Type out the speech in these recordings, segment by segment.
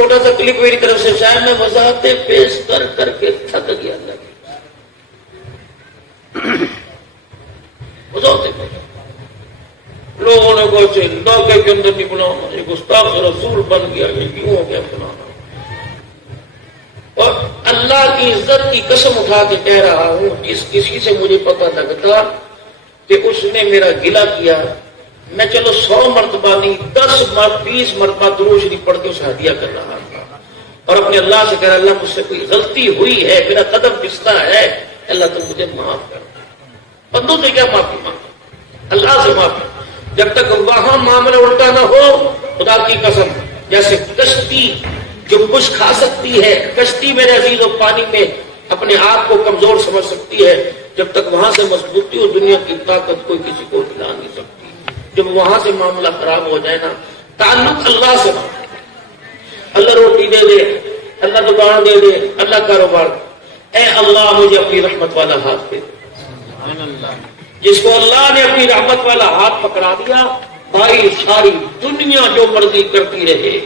چھوٹا سا کلپ میری طرف سے شاید میں وضاحتیں پیش کر کر کے تھک گیا اللہ کی وضاحتیں لوگوں نے کہا داغے کے اندر نہیں بنانا، ایک گستاخ رسول بن گیا، یہ کیوں ہو گیا بنانا؟ اور اللہ کی عزت کی قسم اٹھا کے کہہ رہا ہوں، جس کسی سے مجھے پتہ لگتا کہ اس نے میرا گلہ کیا، میں چلو 100 مرتبہ نہیں 10 20 مرتبہ درود شریف پڑھ کے اسے ہدیہ کر رہا تھا، اور اپنے اللہ سے کہہ رہا اللہ مجھ سے کوئی غلطی ہوئی ہے، میرا قدم پھسلا ہے، اللہ تم مجھے معاف کر۔ بندوں سے کیا معافی مانگا؟ اللہ سے معافی۔ جب تک وہاں معاملہ الٹا نہ ہو، خدا کی قسم جیسے کشتی جو کچھ کھا سکتی ہے، کشتی میرے عزیز و پانی میں اپنے آپ کو کمزور سمجھ سکتی ہے، جب تک وہاں سے مضبوطی اور دنیا کی طاقت کوئی کسی کو ہلا نہیں سکتی۔ جب وہاں سے معاملہ خراب ہو جائے نا، تعلق اللہ سے، اللہ روٹی دے دے، اللہ دکان دے دے، اللہ کاروبار، اے اللہ مجھے اپنی رحمت والا ہاتھ دے۔ جس کو اللہ نے اپنی رحمت والا ہاتھ پکڑا دیا، بھائی ساری دنیا جو مرضی کرتی رہے،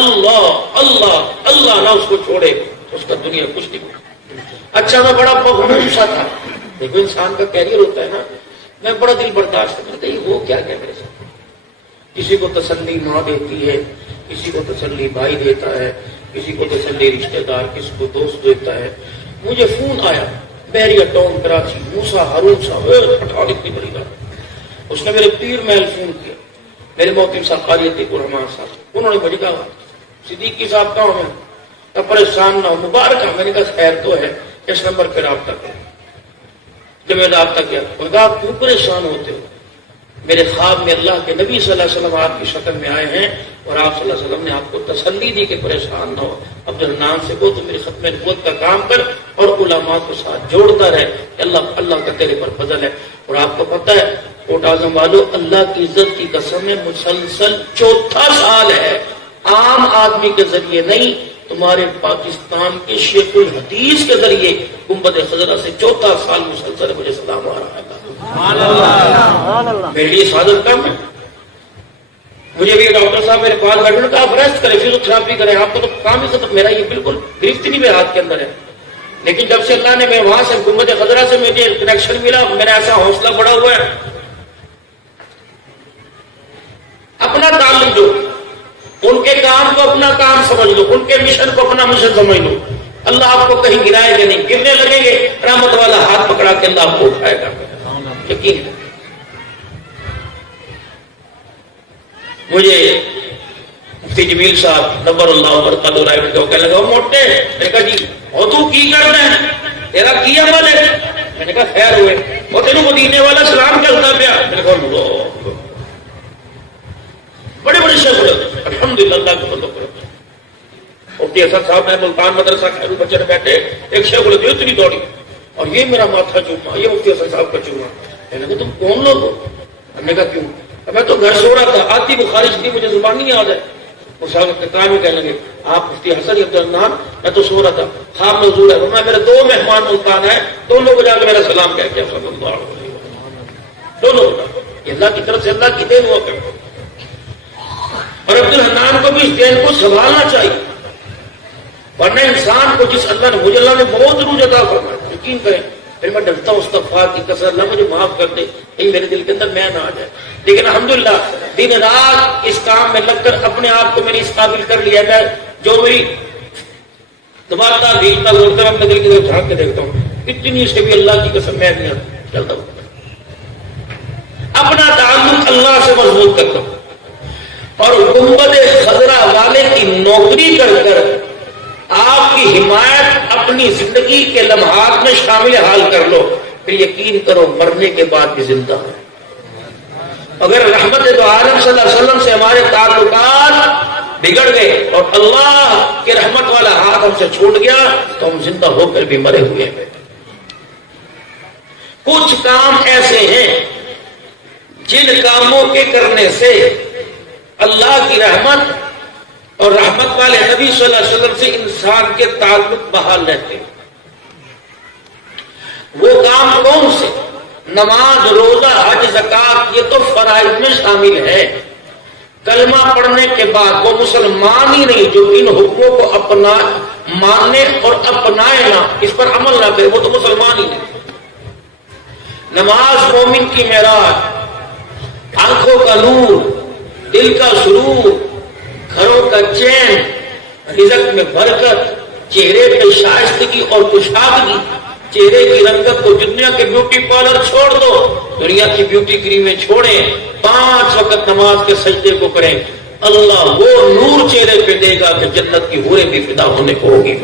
اللہ اللہ اللہ نہ اس کو چھوڑے، اس کا دنیا کچھ نہیں۔ اچھا میں بڑا مغموم سا تھا، دیکھو انسان کا کیریئر ہوتا ہے نا، میں بڑا دل برداشت کرتا یہ وہ کیا کیا میرے ساتھ۔ کسی کو تسلی ماں دیتی ہے، کسی کو تسلی بھائی دیتا ہے، کسی کو تسلی رشتہ دار، کسی کو دوست دیتا ہے۔ مجھے فون آیا بحریہ ٹاؤن کراچی، موسیٰ ہارون صاحب، پٹھان اتنی بڑی بات، اس نے میرے پیر محل فون کیا، میرے محتم صاحب قاری عتیق الرحمان صاحب، انہوں نے مجھے کہا صدیقی صاحب کہاں ہیں؟ کہ پریشان نہ ہو، مبارک ہے۔ میں نے کہا خیر تو ہے، اس نمبر پہ رابطہ کریں۔ جب میں رابطہ کیا، انہوں نے کہا آپ کیوں پریشان ہوتے ہو؟ میرے خواب میں اللہ کے نبی صلی اللہ علیہ وسلم آپ کی شکل میں آئے ہیں، اور آپ صلی اللہ علیہ وسلم نے آپ کو تسلی دی کہ پریشان نہ ہو، اب جب نام سے کو تو میری ختم نبوت کا کام کر اور علماء کو ساتھ جوڑتا رہے، اللہ کا تیرے پر فضل ہے۔ اور آپ کو پتہ ہے کوٹ اعظم والوں، اللہ کی عزت کی قسم ہے، مسلسل 4تھا سال ہے، عام آدمی کے ذریعے نہیں، تمہارے پاکستان کے شیخ الحدیث کے ذریعے گنبد خضرا سے 4تھا سال مسلسل مجھے سلام آ رہا ہے۔ میرے لیے سعادت کم ہے۔ مجھے بھی ڈاکٹر صاحب میرے پاس بیٹھے نے کہا آپ ریسٹ کریں، فزیوتھراپی کریں، آپ کو تو کام ہی ختم۔ میرا یہ بالکل گرفت نہیں میرے ہاتھ کے اندر ہے، لیکن جب سے اللہ نے میں وہاں سے گنبد خضرا سے مجھے کنیکشن ملا، میرا ایسا حوصلہ بڑا ہوا ہے۔ اپنا تعلق دو، ان کے کام کو اپنا کام سمجھ لو، ان کے مشن کو اپنا مشن سمجھ لو، اللہ آپ کو کہیں گرائے گا نہیں، گرنے لگیں گے رحمت والا ہاتھ پکڑا کے اللہ آپ کو اٹھائے گا، یقین ہے۔ مجھے مفتی جمیل صاحب نبر اللہ برکاتہ رائے میں کہنے لگا موٹے، میں نے کہا جی اور تو کی کرنا ہے، تیرا کی عمل ہے؟ میں نے کہا خیر ہوئے، اور تینوں مدینے والا سلام کرتا پیا۔ میں نے کہا بڑے بڑے شیخ الحمدللہ اللہ کو بندوں کرتے ہیں۔ مفتی اسد صاحب نے ملتان مدرسہ خیرو بچے بیٹھے، ایک شیخ الحدیث جو اتنی دوڑی اور یہ میرا ماتھا چوما، یہ مفتی اسد صاحب کا چوما۔ میں نے کہا تم کون لوگ ہو؟ ہم نے کہا کیوں؟ میں تو گھر سو رہا تھا، آتی بخاری تھی، مجھے زبان نہیں یاد ہے۔ اور صاحب کام ہی کہنے لگے آپ مفتی حسن عبد الرحمان، میں تو سو رہا تھا، خواب میں حضور ہے، میرے 2 مہمان ملتان ہیں، دونوں کو جا کے میرا سلام کہہ کے صلی اللہ علیہ وسلم، دونوں کو اللہ کی طرف سے اللہ کی دین ہوا کرتے۔ اور عبد الحنان کو بھی اس دین کو سنبھالنا چاہیے، ورنہ انسان کو جس اللہ نے، مجھے اللہ نے بہت روز عطا فرمایا، یقین کریں پھر میں ڈرتا ہوں استغفار کی کثرت، اللہ مجھے معاف کر دے کہیں میرے دل کے اندر میں نہ آ جائے، لیکن الحمدللہ دن رات اس کام میں لگ کر اپنے آپ کو میں نے اس قابل کر لیا ہے، جو میری دباتا بھیجتا دوڑتا میں اپنے دل کی طرف جھانک کے دیکھتا ہوں، اتنی سے بھی اللہ کی قسم میں نہیں چلتا ہوں، اپنا تعلق اللہ سے مضبوط کرتا ہوں، اور گنبد خضرا والے کی نوکری کر کر آپ کی حمایت اپنی زندگی کے لمحات میں شامل حال کر لو، پھر یقین کرو مرنے کے بعد بھی زندہ ہے۔ اگر رحمت دو عالم صلی اللہ علیہ وسلم سے ہمارے تعلقات بگڑ گئے اور اللہ کے رحمت والا ہاتھ ہم سے چھوٹ گیا تو ہم زندہ ہو کر بھی مرے ہوئے ہیں۔ کچھ کام ایسے ہیں جن کاموں کے کرنے سے اللہ کی رحمت اور رحمت والے نبی صلی اللہ علیہ وسلم سے انسان کے تعلق بحال رہتے ہیں۔ وہ کام کون سے؟ نماز، روزہ، حج، زکات، یہ تو فرائض میں شامل ہے۔ کلمہ پڑھنے کے بعد وہ مسلمان ہی نہیں جو ان حکموں کو اپنا ماننے اور اپنائے نہ، اس پر عمل نہ کرے، وہ تو مسلمان ہی نہیں۔ نماز مومن کی معراج، آنکھوں کا نور، دل کا سرور، گھروں کا چین، رزق میں برکت، چہرے پہ شائستگی اور کشادگی، چہرے کی رنگت کو دنیا کے بیوٹی پارلر چھوڑ دو، دنیا کی بیوٹی کریمیں چھوڑیں، 5 وقت نماز کے سجدے کو کریں، اللہ وہ نور چہرے پہ دے گا کہ جنت کی حوریں بھی فدا ہونے کو ہوگی۔